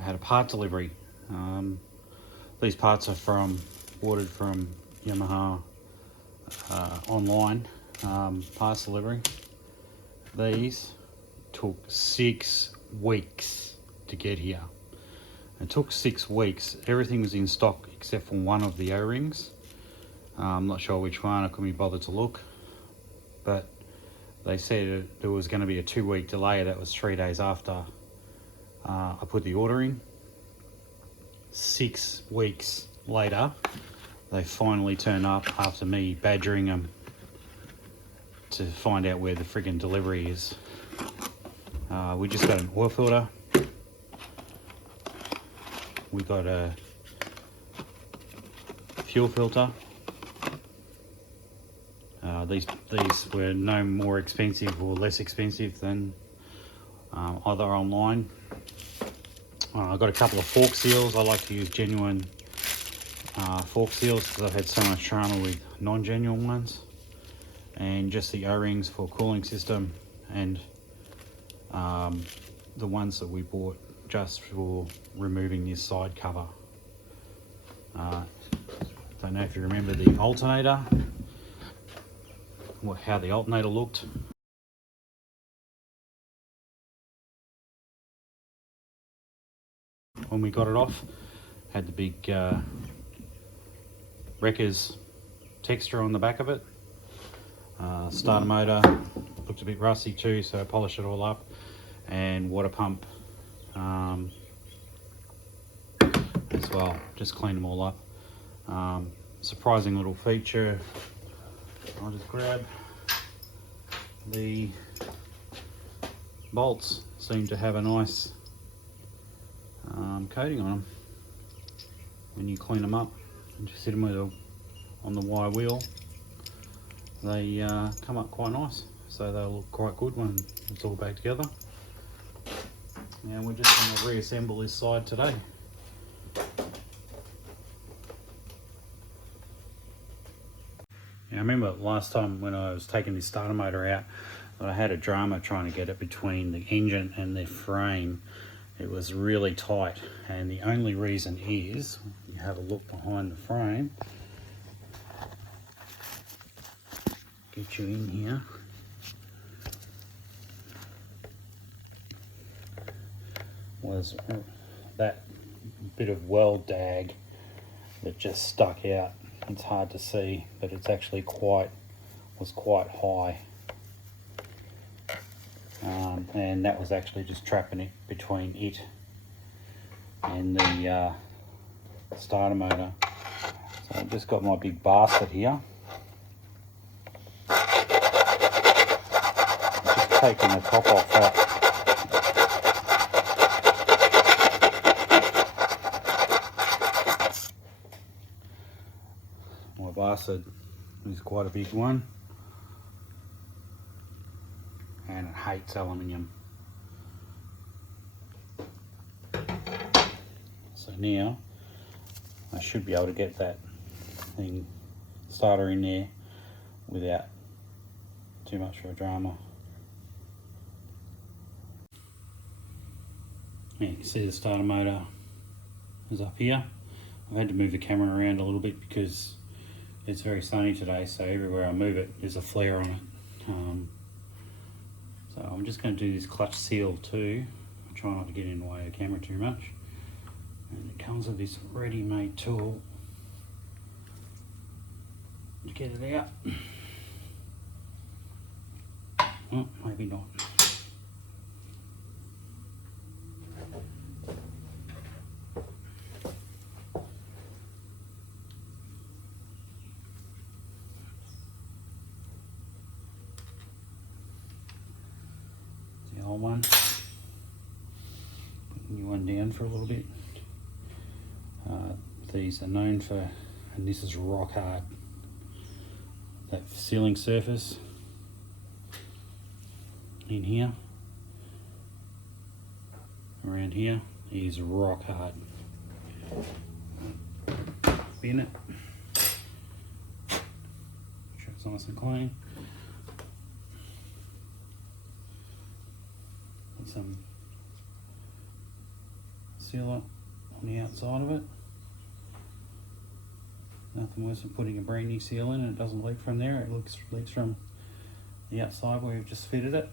I had a part delivery. These parts are ordered from Yamaha online, parts delivery. These took 6 weeks to get here. It took 6 weeks. Everything was in stock except for one of the O-rings. I'm not sure which one, I couldn't be bothered to look, but they said there was going to be a 2-week delay. That was 3 days after I put the order in. 6 weeks later, they finally turned up after me badgering them to find out where the friggin' delivery is. We just got an oil filter. We got a fuel filter. These were no more expensive or less expensive than either online. I got a couple of fork seals. I like to use genuine fork seals because I've had so much drama with non-genuine ones. And just the O-rings for cooling system, and the ones that we bought just for removing this side cover. Don't know if you remember the alternator, how the alternator looked. When we got it off, had the big wreckers texture on the back of it. Starter motor looked a bit rusty too, so I polished it all up, and water pump as well, just cleaned them all up. Surprising little feature, I'll just grab the bolts. Seem to have a nice coating on them. When you clean them up and just sit them on the wire wheel, they come up quite nice, so they'll look quite good when it's all back together. Now we're just going to reassemble this side today. Now, I remember last time when I was taking this starter motor out, I had a drama trying to get it between the engine and the frame. It was really tight, and the only reason is, you have a look behind the frame, get you in here, was that bit of weld dag that just stuck out. It's hard to see, but it's actually was quite high, and that was actually just trapping it between it and the starter motor. So I've just got my big basket here. Just taking the top off that. My basket is quite a big one, and it hates aluminium. So now I should be able to get that starter in there without too much of a drama. Yeah, you can see the starter motor is up here. I've had to move the camera around a little bit because it's very sunny today, so everywhere I move it there's a flare on it. So I'm just going to do this clutch seal too. I try not to get in the way of the camera too much. And it comes with this ready-made tool to get it out. Oh, maybe not. The old one. Put the new one down for a little bit. These are known for, and this is rock hard, that sealing surface in here, around here, is rock hard. Spin it, make sure it's nice and clean. Put some sealant on the outside of it. Nothing worse than putting a brand new seal in and it doesn't leak from there. It leaks from the outside where we've just fitted it.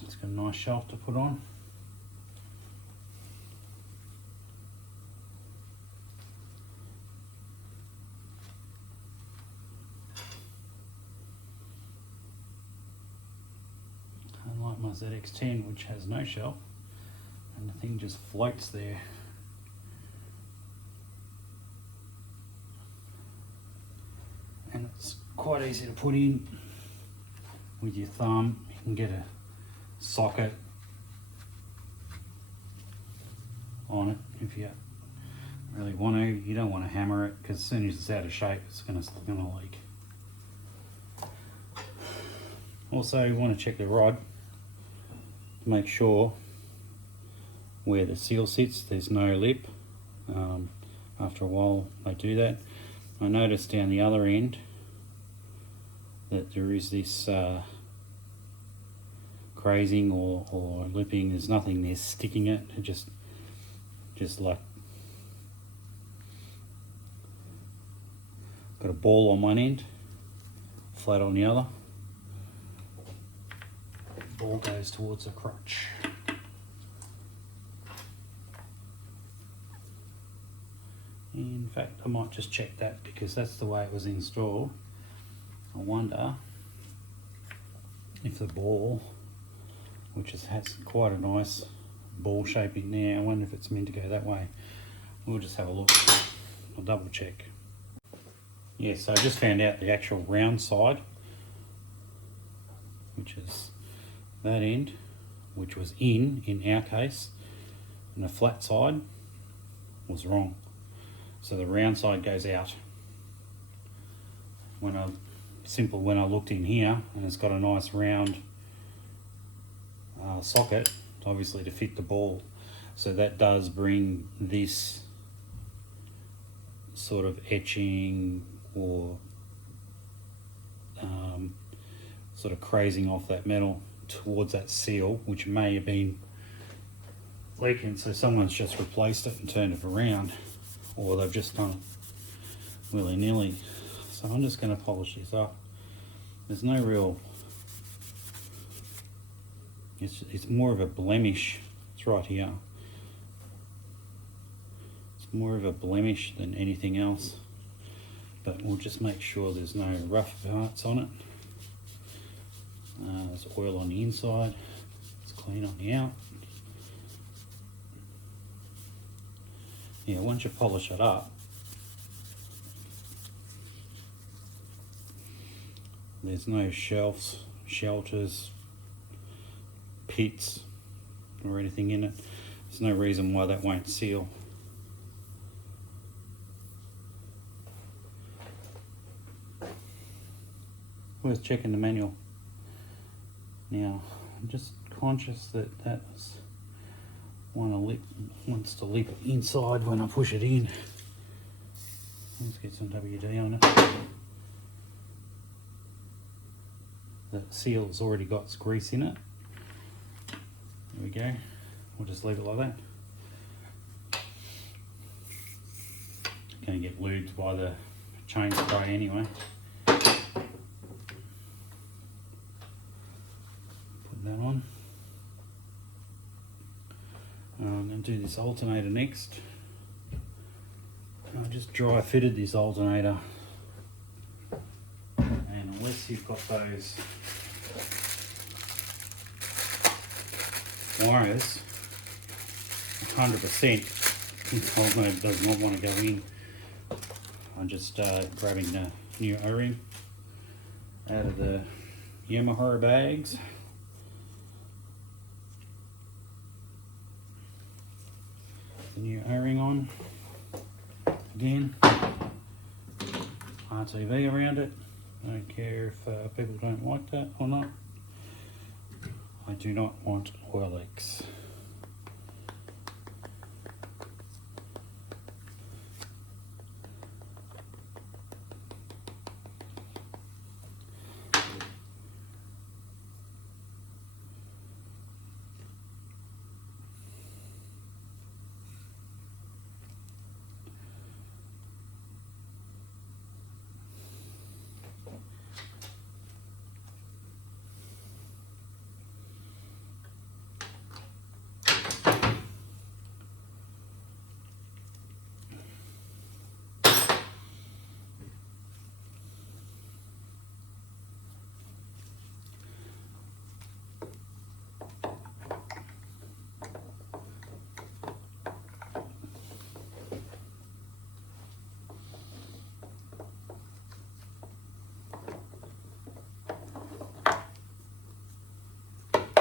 It's got a nice shelf to put on. Unlike my ZX10, which has no shelf, and the thing just floats there. And it's quite easy to put in with your thumb. You can get a socket on it if you really want to. You don't want to hammer it because as soon as it's out of shape it's going to leak. Also you want to check the rod to make sure where the seal sits there's no lip. After a while they do that. I noticed down the other end that there is this crazing or lipping. There's nothing there sticking it. It just like got a ball on one end, flat on the other. Ball goes towards the crotch. In fact, I might just check that because that's the way it was installed. I wonder if the ball, which has quite a nice ball shaping there, I wonder if it's meant to go that way. We'll just have a look. I'll double check. Yeah, so I just found out the actual round side, which is that end, which was in our case, and the flat side was wrong. So the round side goes out. When I looked in here, and it's got a nice round socket, obviously to fit the ball. So that does bring this sort of etching or sort of crazing off that metal towards that seal, which may have been leaking. So someone's just replaced it and turned it around, or they've just done it willy-nilly. So I'm just going to polish this up. There's no real, it's more of a blemish. It's right here. It's more of a blemish than anything else. But we'll just make sure there's no rough parts on it. There's oil on the inside. It's clean on the out. Yeah, once you polish it up, there's no shelves, shelters, pits or anything in it. There's no reason why that won't seal. Worth checking the manual. Now, I'm just conscious that that's wants to lip inside when I push it in. Let's get some WD on it. The seal's already got grease in it. There we go. We'll just leave it like that. Gonna get lubed by the chain spray anyway. Put that on. I'm going to do this alternator next. I just dry fitted this alternator, and unless you've got those wires 100%, this alternator does not want to go in. I'm just grabbing the new O-ring out of the Yamaha bags. New O-ring on again, RTV around it. I don't care if people don't like that or not. I do not want oil leaks.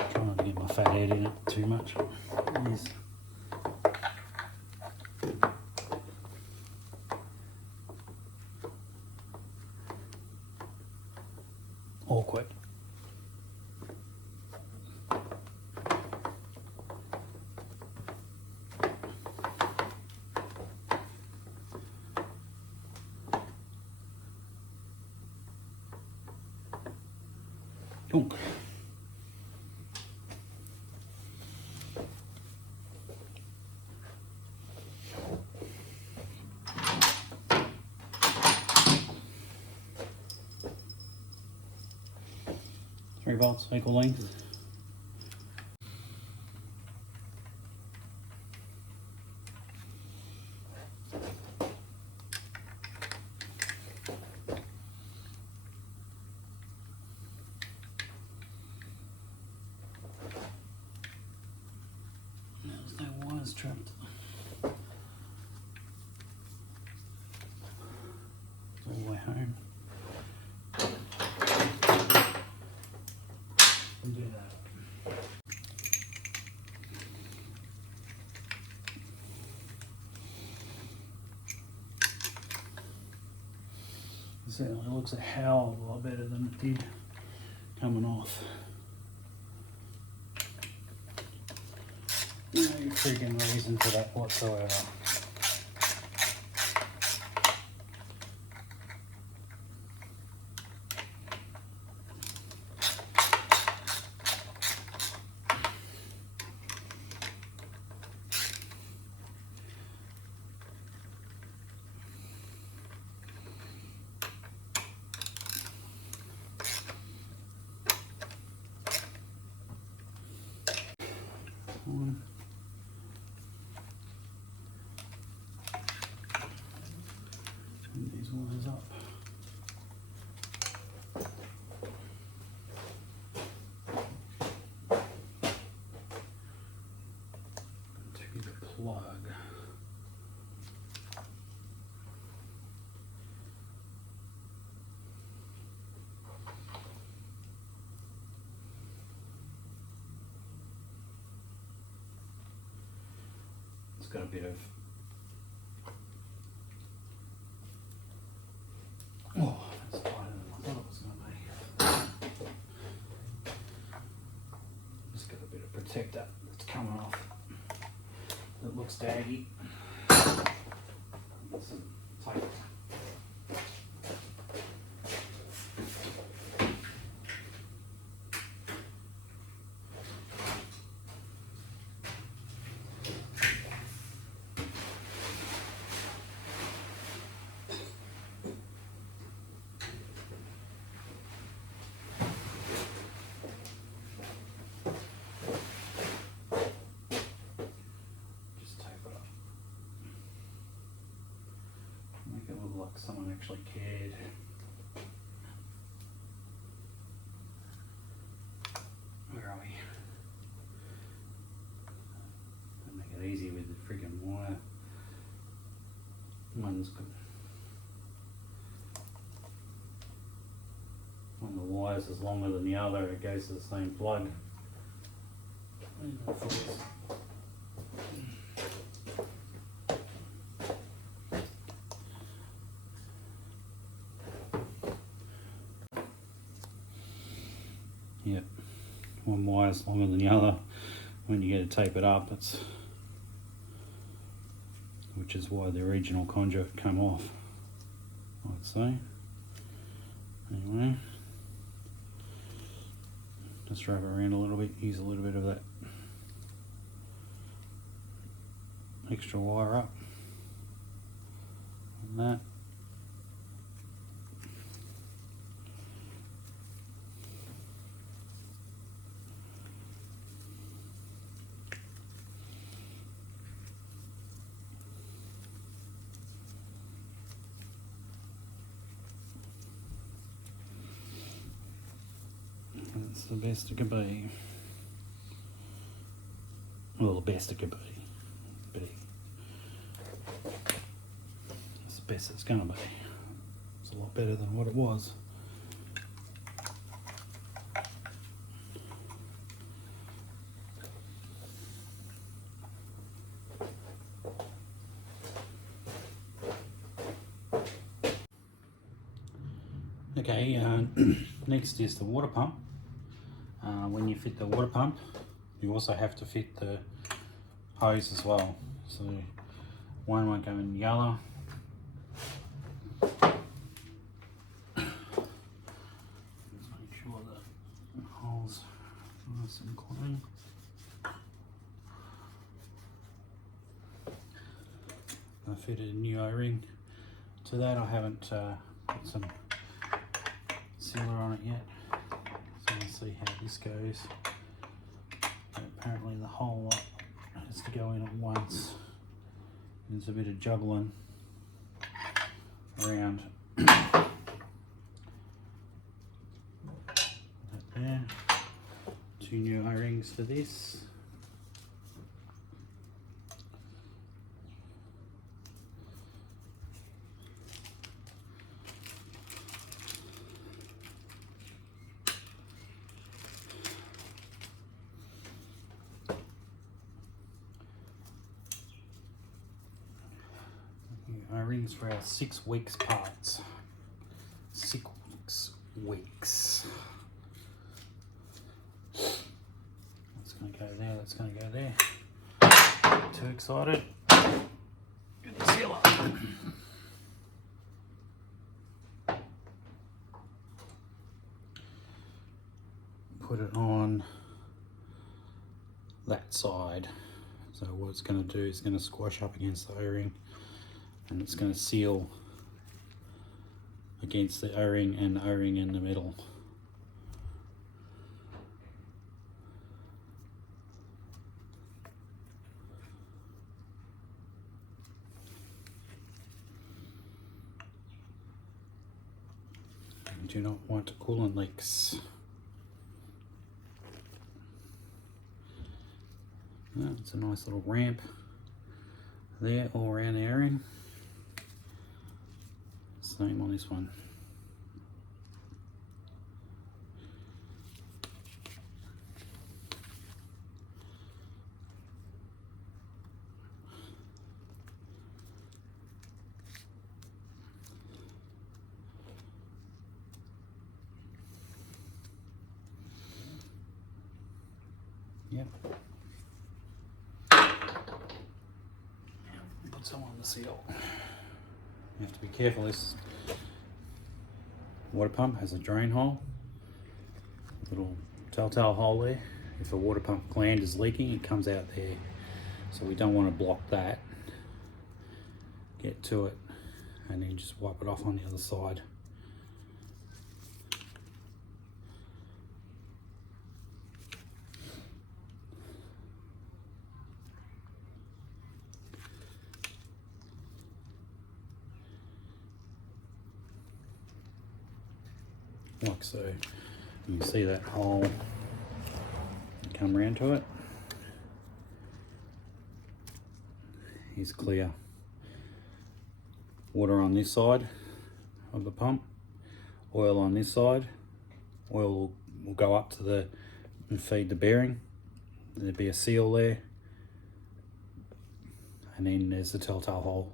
Trying not to get my fat head in it too much. It is awkward. Dunk. 3 bolts, equal length. There's no wires trapped. All the way home. Do that. It certainly looks a hell of a lot better than it did coming off. No freaking reason for that whatsoever. One. Turn these wires up. To the plug. It's got a bit of that's tighter than I thought it was going to be. Just got a bit of protector that's coming off that looks daggy. Some tape. Make it look like someone actually cared. Where are we? I'll make it easy with the friggin' wire. One's good. When the wires is longer than the other, it goes to the same plug. Yep, one wire's longer than the other. When you get to tape it up, which is why the original conduit came off, I'd say. Anyway, just wrap it around a little bit, use a little bit of that extra wire up on that. That's the best it could be. Well, the best it could be. It's the best it's gonna be. It's a lot better than what it was. Okay, next is the water pump. When you fit the water pump, you also have to fit the hose as well. So one won't go in yellow. Just make sure that the holes are nice and clean. I fitted a new O-ring to that. I haven't put some sealer on it yet. So we'll see how this goes. But apparently the whole lot has to go in at once. There's a bit of juggling around that there. 2 new O-rings for this. O-rings for our 6 weeks parts. 6 weeks. That's going to go there, that's going to go there. Too excited. Get the sealer. Put it on that side. So what it's going to do is going to squash up against the O-ring, and it's going to seal against the O-ring and the O-ring in the middle. You do not want coolant leaks. Oh, it's a nice little ramp there all around the O-ring. Same on this one. Yep. Put some on the seal. You have to be careful. This water pump has a drain hole, a little telltale hole there. If a water pump gland is leaking, it comes out there. So we don't want to block that. Get to it and then just wipe it off on the other side. Like so. You can see that hole, come around to it. Is clear. Water on this side of the pump, oil on this side. Oil will go up to the and feed the bearing. There'll be a seal there, and then there's the telltale hole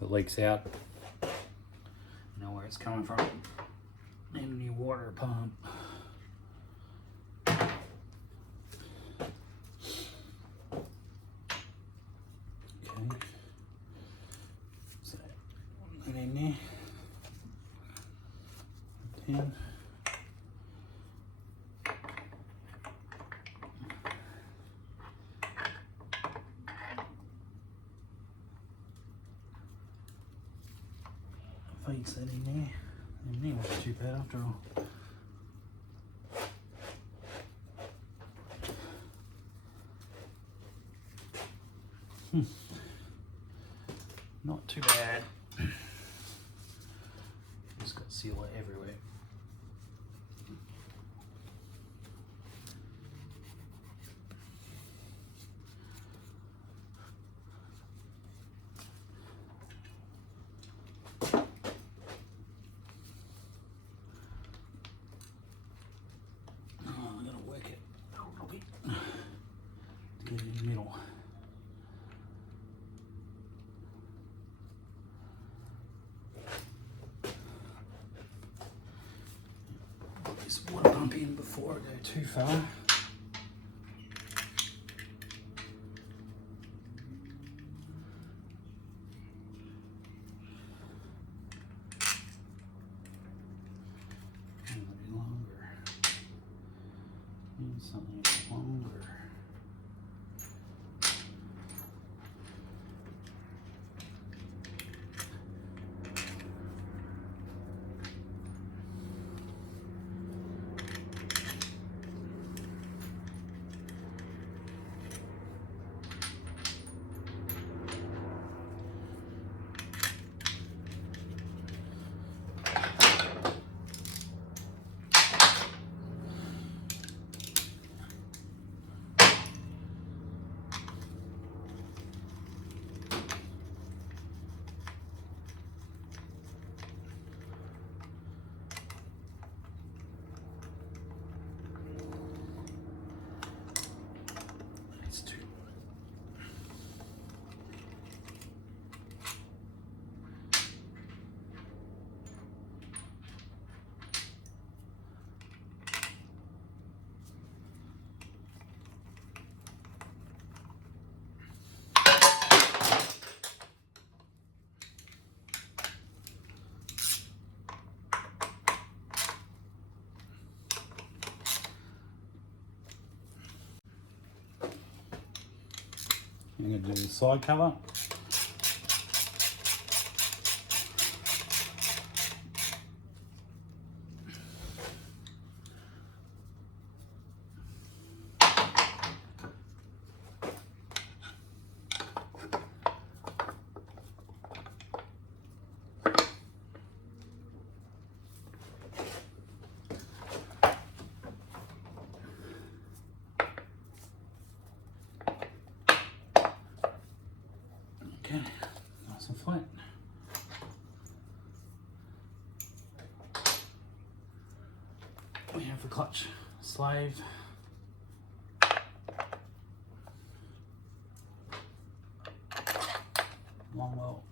that leaks out. You know where it's coming from. And your water pump. in. Feeds that in there. And there wasn't too bad after all. Not too bad. Just got sealer everywhere. I'm gonna work it a little bit to get it in the middle. Put this water pump in before I go too far. Something longer. I'm going to do the side cover. Okay, nice and flat. We have the clutch slave. Long well.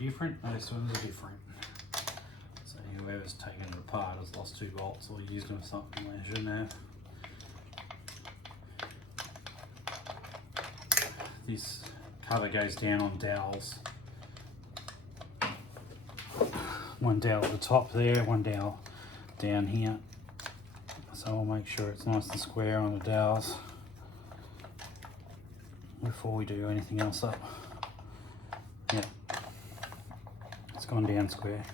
Different, those ones are different. So whoever's taken it apart has lost 2 bolts or used them for something they shouldn't have. This cover goes down on dowels. One dowel at the top there, one dowel down here. So I'll make sure it's nice and square on the dowels before we do anything else up. Yeah. It's gone down square.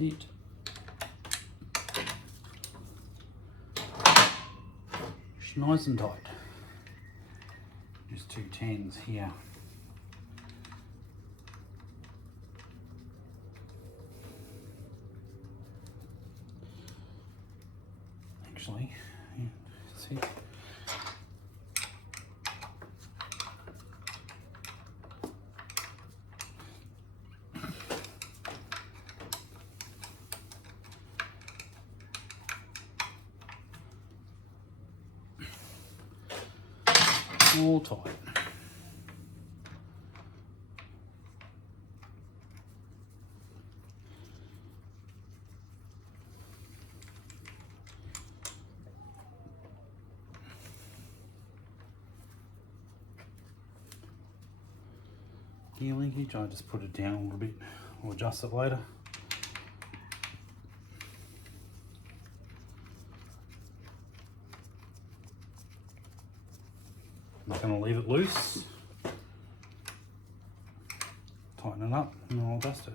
it. It's nice and tight. Just 2 10s here. Actually, yeah, see. All tight. Gear linkage, I just put it down a little bit. We'll adjust it later. I'm just going to leave it loose, tighten it up, and then I'll adjust it.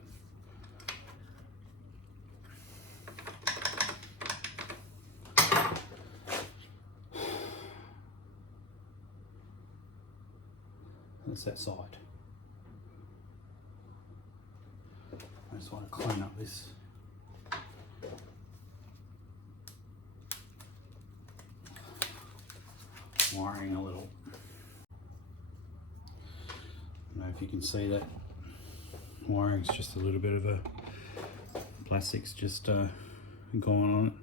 That's that side. I just want to clean up this. Wiring a little. I don't know if you can see that wiring's just a little bit of a plastic's just gone on it,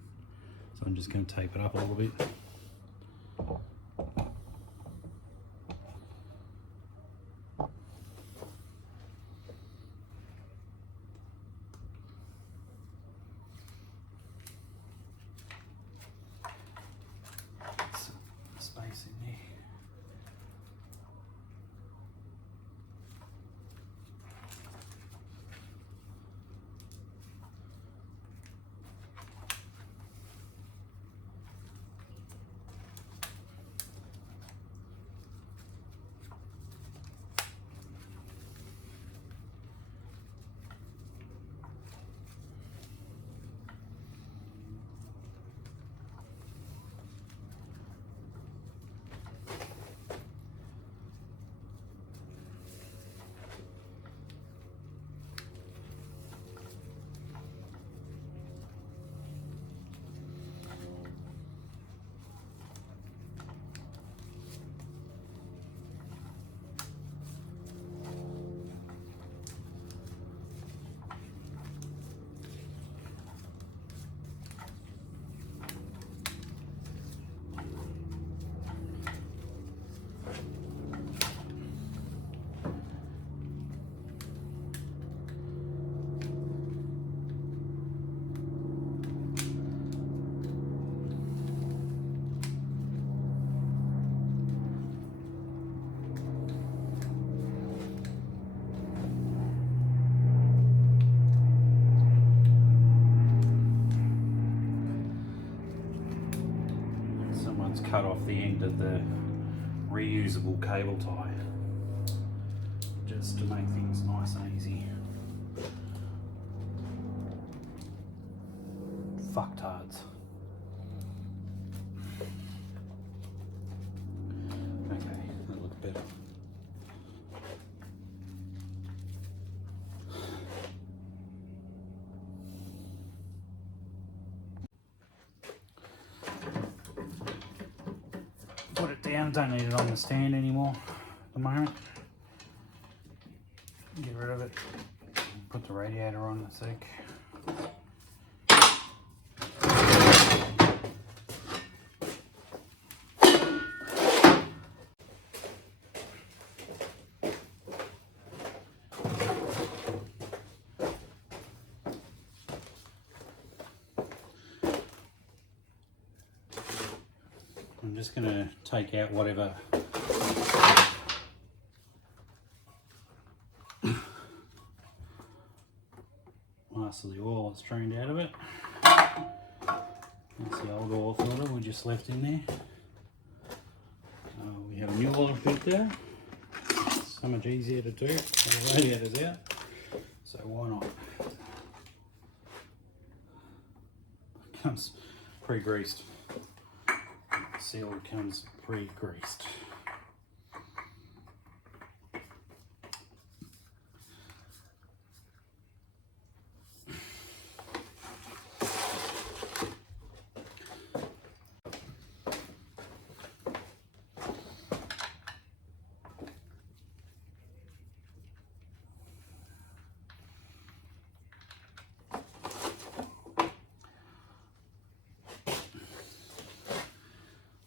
so I'm just going to tape it up a little bit. Space in there. Cut off the end of the reusable cable tie just to make things nice and easy. Fucktards. Okay, that looks better. Put it down, don't need it on the stand anymore at the moment. Get rid of it. Put the radiator on in a sec. I'm just going to take out whatever last of the oil that's drained out of it. That's the old oil filter we just left in there. We have a new oil filter. It's so much easier to do when the radiator's out, so why not? comes pre-greased. Seal comes pre-greased.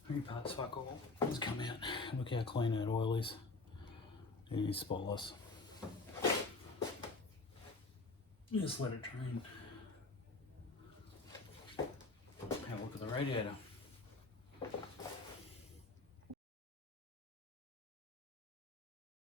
Three parts fuck all. Let's come out. Look how clean that oil is. It is spotless. Just let it drain. Have a look at the radiator.